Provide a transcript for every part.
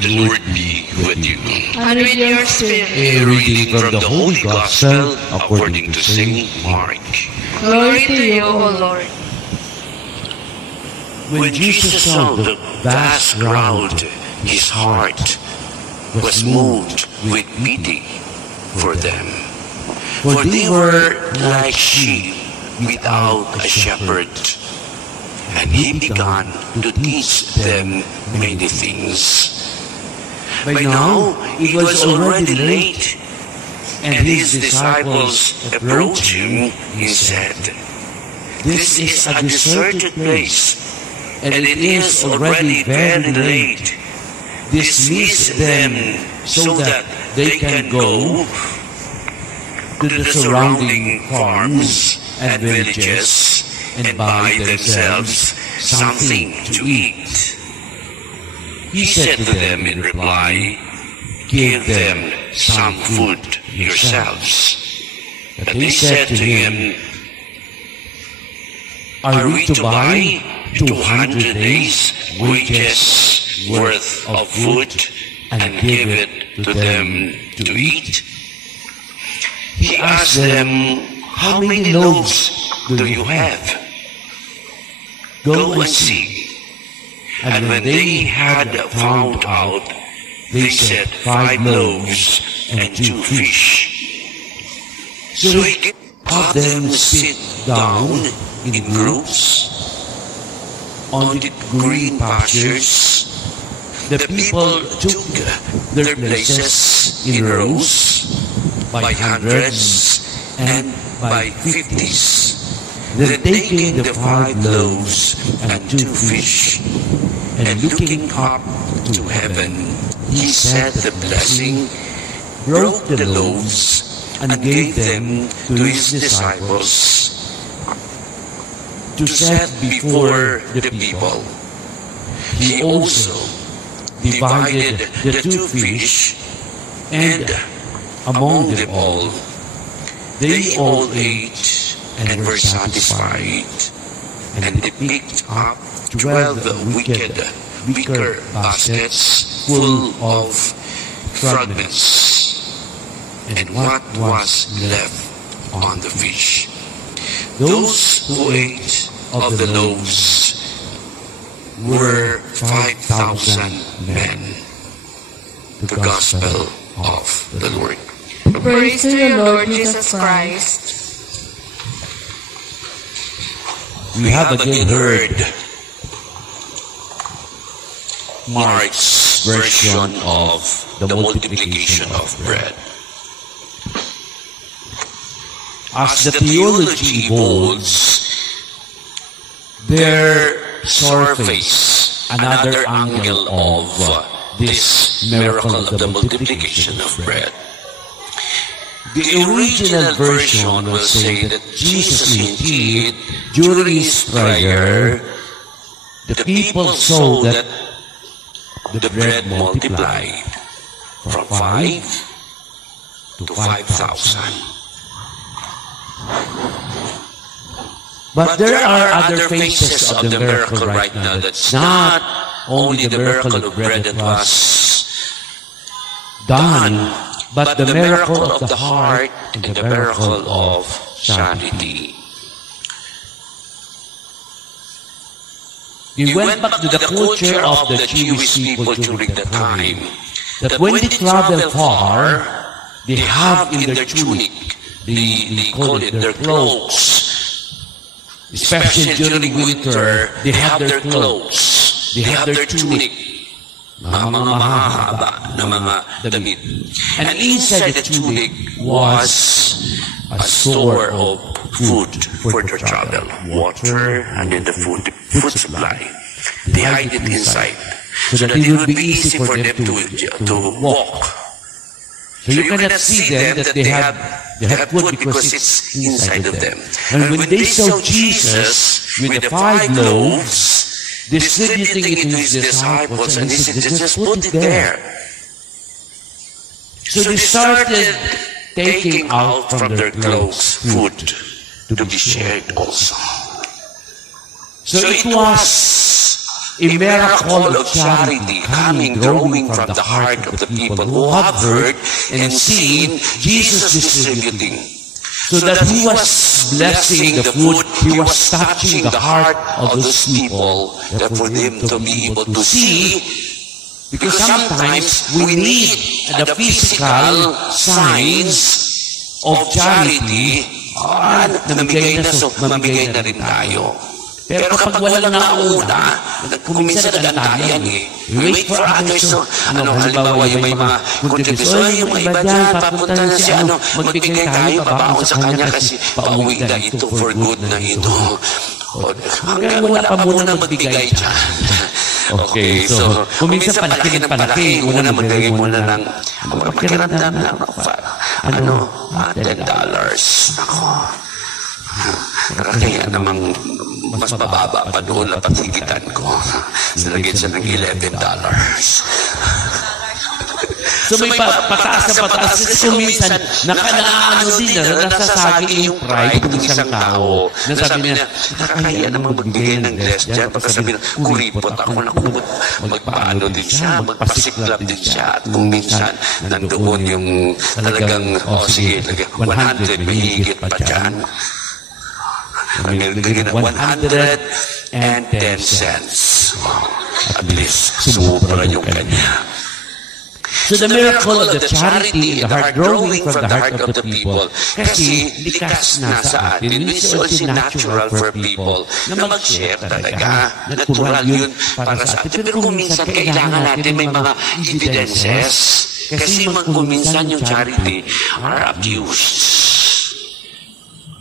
The Lord be with you. And with your spirit. A reading from the Holy Gospel according to Saint Mark. Glory to you, O Lord. When Jesus saw the vast crowd, his heart was moved with pity for them. For they were like sheep without a shepherd. And he began to teach them many things. By now, it was already late, and his disciples approached him and said, "This is a deserted place, and it is already very late. Dismiss them so that they can go to the surrounding farms and villages and buy themselves something to eat." He said to them in reply, "Give them some food yourselves." But they said to him, "Are we to buy 200 days' wages worth of food and give it to them to eat?" He asked them, "How many loaves do you have? Go and see." And when they had found out, they said, 5 loaves and 2 fish. So he had them sit down in groups on the green pastures. The people took their places in rows, by hundreds and by 50s. Then taking the 5 loaves and 2 fish, and looking up to heaven, he said the blessing, broke the loaves, and gave them to his disciples to set before the people. He also divided the 2 fish, and among them all, they all ate and were satisfied, and they picked up 12 wicker baskets full of fragments, and what was left on the fish. Those who ate of the loaves were 5,000 men. The Gospel of the Lord. Praise to you, Lord Jesus Christ. We have again heard Mark's version of the multiplication of bread. As the theology evolves, there surfaces another angle of this miracle of the multiplication of bread. The original version will say that Jesus indeed, during his prayer, the people saw that the bread multiplied from 5 to 5,000. But there are other phases of the miracle right now. That's not only the miracle of bread that was done, but the miracle of the heart and the miracle of charity. We went back to the culture of the Jewish people during the time, that when they travel far, they have in their tunic, they call it their cloaks. Especially during winter, they have their clothes, they have their tunic, mga mahahaba na mga damit. And inside the tunic was a store of food for their travel, water, and then the food supply. They hide it inside so that it would be easy for them to walk. So you cannot see them that they have food because it's inside of them. And when they saw Jesus with the 5 loaves, distributing it to his disciples, and he said, just put it there. So they started taking out from their clothes food to be shared also. So it was a miracle of charity coming, growing from the heart of the people who have heard and seen Jesus distributing. So that he was blessing the food, he was touching the heart of those people, that for them to be able to see, because sometimes we need the physical signs of charity, mamigay na rin tayo. Pero kapag walang nauna, kuminsan nagantayan wait for others. Halimbawa yung may mga contribution, yung mga iba dyan, papunta na siya, magbigay tayo, pabaon sa kanya kasi pauwi na ito for good na ito. Hanggang wala pa muna magbigay dyan. Okay, so kuminsan palaki ng palaki, una magbigay muna ng magkiramdam ng $10. Ako. Kaya namang mas mababa pa doon na patigitan ko. Nalagyan siya ng $11. So may pataas na pataas. Kasi minsan, nakalaano din na nasasagi yung pride ng isang tao. Nasabi niya, nakakaya namang magbigay ng less dyan. Pagkasabi na, kuripot ako na magpaano din siya, magpasiklap din siya. At kung minsan, nandoon yung talagang, sige, 100, may higit pa dyan. 110 cents. At least, sumubra yung kanya. So the miracle of the charity in the heart, growing from the heart of the people, kasi likas na sa atin, which is also natural for people na mag-share talaga. Natural yun para sa atin. Pero kung minsan kailangan natin may mga evidences, kasi kung minsan yung charity are abused.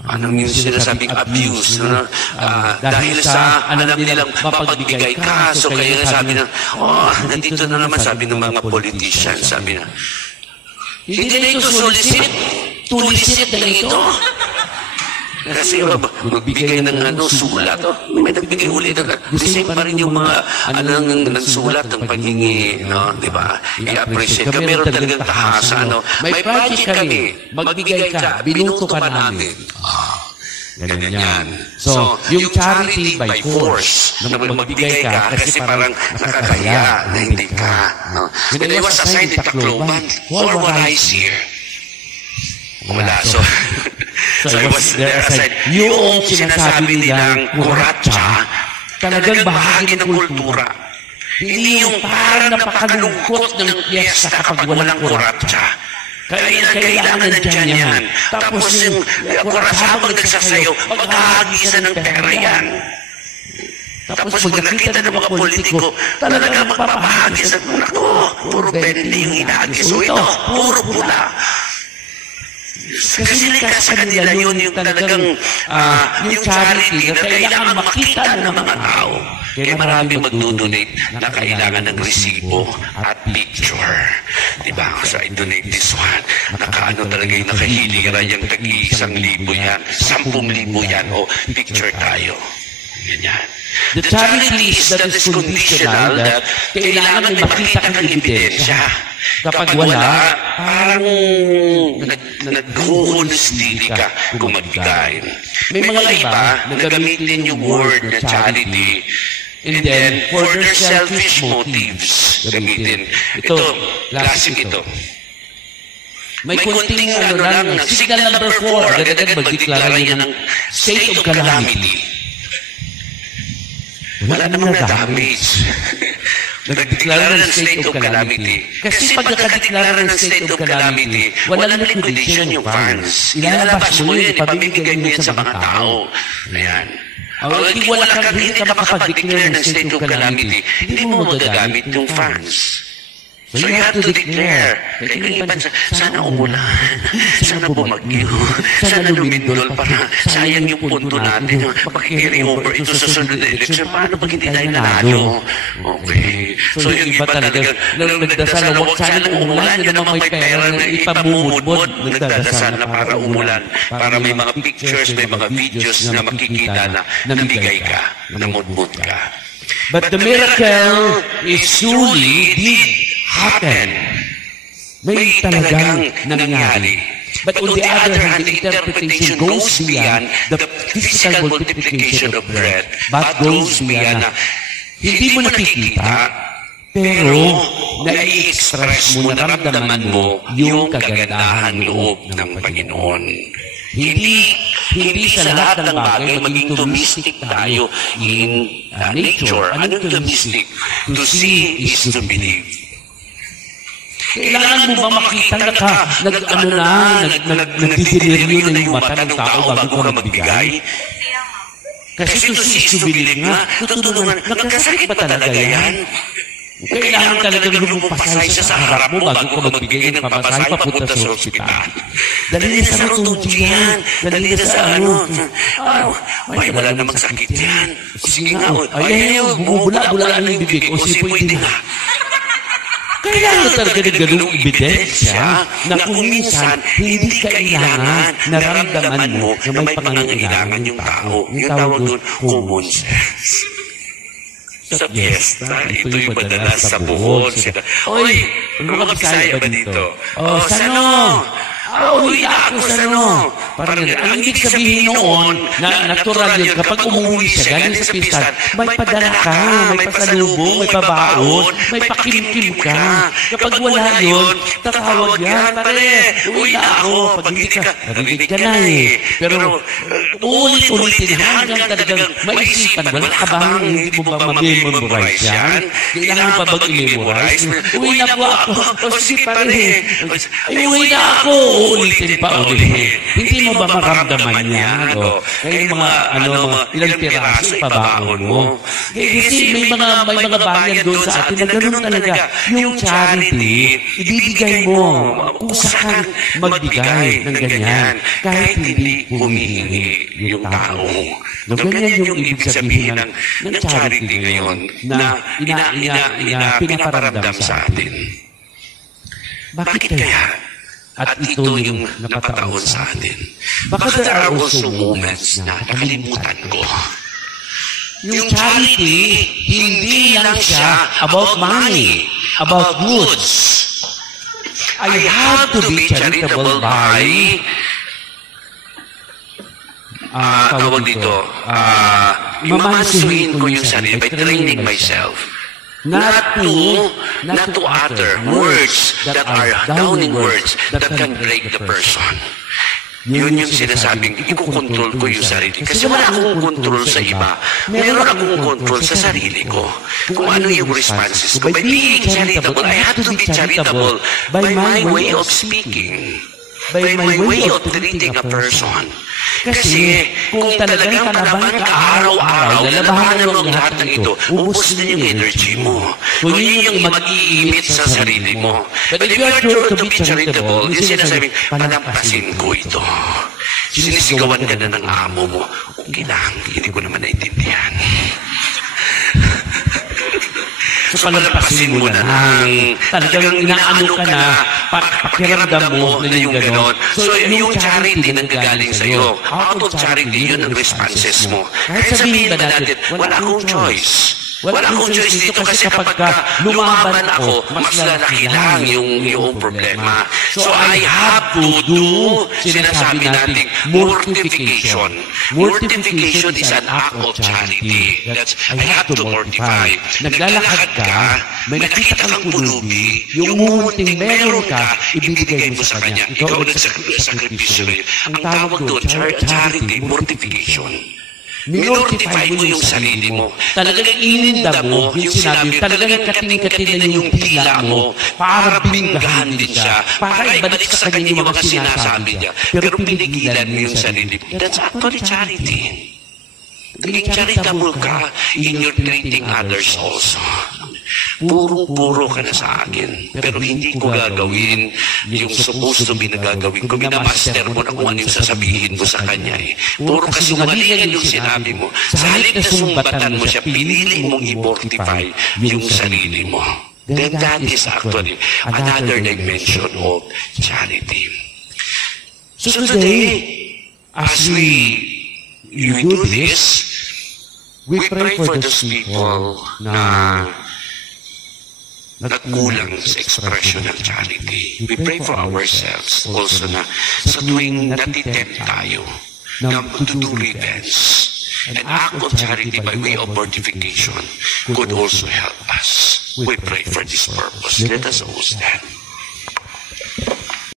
Anong yung sinasabing abuse? Dahil sa alam nilang mapagbigay ka. So kaya sabi na, nandito na naman, sabi ng mga politicians, sabi na, hindi na ito solicit, tulisit na ito. Kasi magbigay ng sulat. May nagbigay ulit. The same pa rin yung mga ng sulat ng paghingi. Di ba? I-appreciate ka. Meron talagang tahasa. May project kami. Magbigay ka. Binuto ka namin. Ganyan yan. So, yung charity by force, na magbigay ka kasi parang nakakaya na hindi ka. When I was assigned in Tacloban, what was here? Wala. So I was there aside. Yung sinasabi nilang kuratsa, talagang bahagi ng kultura. Hindi yung parang napakalungkot ng piyesta kapag walang kuratsa. Kailangan nandyan yan. Tapos yung kuratsa habang nagsasayaw, maghahagisan ng pera yan. Tapos pag nakita ng mga politiko, talaga magpapahagisan. Puro bende yung hinahagis. So ito, puro pula. Kasi likas sa kanila yun yung talagang yung charity na kailangan makita ng mga tao. Kaya marami magdodonate na kailangan ng resibo at picture. Diba? So I donate this one. Nakaano talaga yung nakahiliran yung tag-1,000 yan, 10,000 yan, o picture tayo. Ganyan. The charity is that is conditional that kailangan may makita kang ebidensya. Kapag wala, parang nag-honestly ka kung magbigay. May mga iba na gamitin yung word na charity and then for their selfish motives gamitin. Ito, classic ito. May kunting lang, signal number 4, agad-agad magdeklara niya ng state of calamity. Wala namang na-damage. Nagdeklara ng state of calamity. Kasi pag nakadeklara ng state of calamity, walang liquidation yung funds. Ilalabas mo yun, ipamimigay mo yan sa mga tao. Ayan. Hindi ka makapag-declare ng state of calamity, hindi mo magagamit yung funds. So you have to declare. Kaya yung iba, sana umulan, sana bumagyo, sana lumindol para sayang yung punto natin. Pag-carry over ito sa sunod na election, paano pag hindi tayo nanalo? Okay. So yung iba talaga, nagdasal na huwag sana umulan, yun naman may pera na ipamumudmod. Nagdadasal na para umulan, para may mga pictures, may mga videos na makikita na namigay ka, namudmud ka. But the miracle is truly did happen. May talagang nangyari. But on the other hand, the interpretation goes beyond the physical multiplication of bread, but goes beyond Hindi mo nakikita, pero nai-express mo, naramdaman mo yung kagandahan loob ng Panginoon. Hindi sa lahat ng bagay maging tumistik tayo in nature. Anong tumistik? To see is to believe. Kailangan mo ba makita nagdideliryo na yung mata ng tao bago ka magbigay? Kasi to see is to believe nga, tutulungan, nagkasakit ba talaga yan? Kailangan talagang lumupasay siya sa harap mo bago ka magbigay ng pamasahe papunta sa ospital. Dali na sa rotunji yan. Dali na sa ay, wala namang sakit yan. Sige nga, ayaw, bumubula-bula na yung bibig. O sige, pwede nga. Kailangan talaga ng ganung ebidensya na kung minsan hindi kailangan naramdaman mo na may pangangailangan yung tao. Yung tawag doon, common sense. Sa fiesta, ito yung madalas sa buhol. Oy, mga Bisaya ba dito? O, sano? Uwi na ako, sano? Parang ang ibig sabihin noon, na natural yun, kapag umuwi siya, galing sa pistahan, may padala ka, may pasalubong, may pabaon, may pakimkim ka. Kapag wala yun, tatawag yan, pare, uwi na ako. Pag hindi ka, narinig ka na eh. Pero, ulit-ulitin hanggang talagang maisipan, walang kabahan, hindi mo ba ma-memorize yan? Kailangan pa bang i-memorize? Uwi na po ako. O sige, pare, uwi na ako. Ulitin pa ulit. Hindi mo ba maramdaman yan? Kaya mga, ilang piraso ipabaon mo. Kasi may mga bayan doon sa atin na ganoon talaga. Yung charity, ibibigay mo. Kusa kang magbigay ng ganyan. Kahit hindi humihingi yung tao. Ganyan yung ibig sabihin ng charity ngayon na pinaparamdam sa atin. Bakit kaya? At ito yung napataon sa atin. Baka there are also moments na nakalimutan ko. Yung charity, hindi lang siya about money, about goods. I have to be charitable by tawag dito, mamansuhin ko yung sarili by training myself. Not to utter words that are downing words that can break the person. Yun yung sinasabing, ikukontrol ko yung sarili. Kasi wala akong kontrol sa iba. Meron akong kontrol sa sarili ko. Kung ano yung responses ko. By being charitable, I have to be charitable by my way of speaking. By my way of treating a person. Kasi kung talagang kalaban ka araw-araw, lalabanan mo ang lahat ng ito, ubos na yung energy mo. Kung yun yung mag-iimit sa sarili mo. But if you are to be charitable, yung sinasabing, palampasin ko ito. Sinisigawan ka na ng amo mo. Okay lang, hindi ko naman naintindihan. So, palampasin mo na lang. Talagang inaano ka na, pakiramdam mo na yung gano'n. So, yung charity na nanggagaling sa'yo, out of charity, yun ang responses mo. Kahit sabihin ba natin, wala akong choice. Wala akong choice dito kasi kapag lumaban ako, mas lalaki lang yung problema. So I have to do, sinasabi natin, mortification. Mortification is an act of charity. That's, I have to mortify. Naglalakad ka, may nakita kang pulubi, yung munting meron ka, ibibigay mo sa kanya. Ikaw nagsakripisyo rin. Ang tawag doon, charity, mortification. Minortify mo yung sarili mo. Talagang ininda mo yung sinabi. Talagang kating-kating na yung tila mo para bingahan din siya. Para ibalik sa kanya yung mga sinasabi niya. Pero pinigilan mo yung sarili mo. That's actually charity. Being charitable ka in your treating others also. Purong-puro ka na sa akin. Pero hindi ko gagawin yung supposed to be na gagawin ko. Minamaster mo na kung ano yung sasabihin mo sa kanya eh. Puro kasinungalingan yung sinabi mo. Sa halip na sumbatan mo siya, pinili mong i-mortify yung sarili mo. Then that is actually another dimension of charity. So today, as you do this, we pray for those people na nagkulang sa expression ng charity. We pray for ourselves also na sa tuwing natitempt tayo to do revenge, an act of charity by way of mortification could also help us. We pray for this purpose. Let us all stand.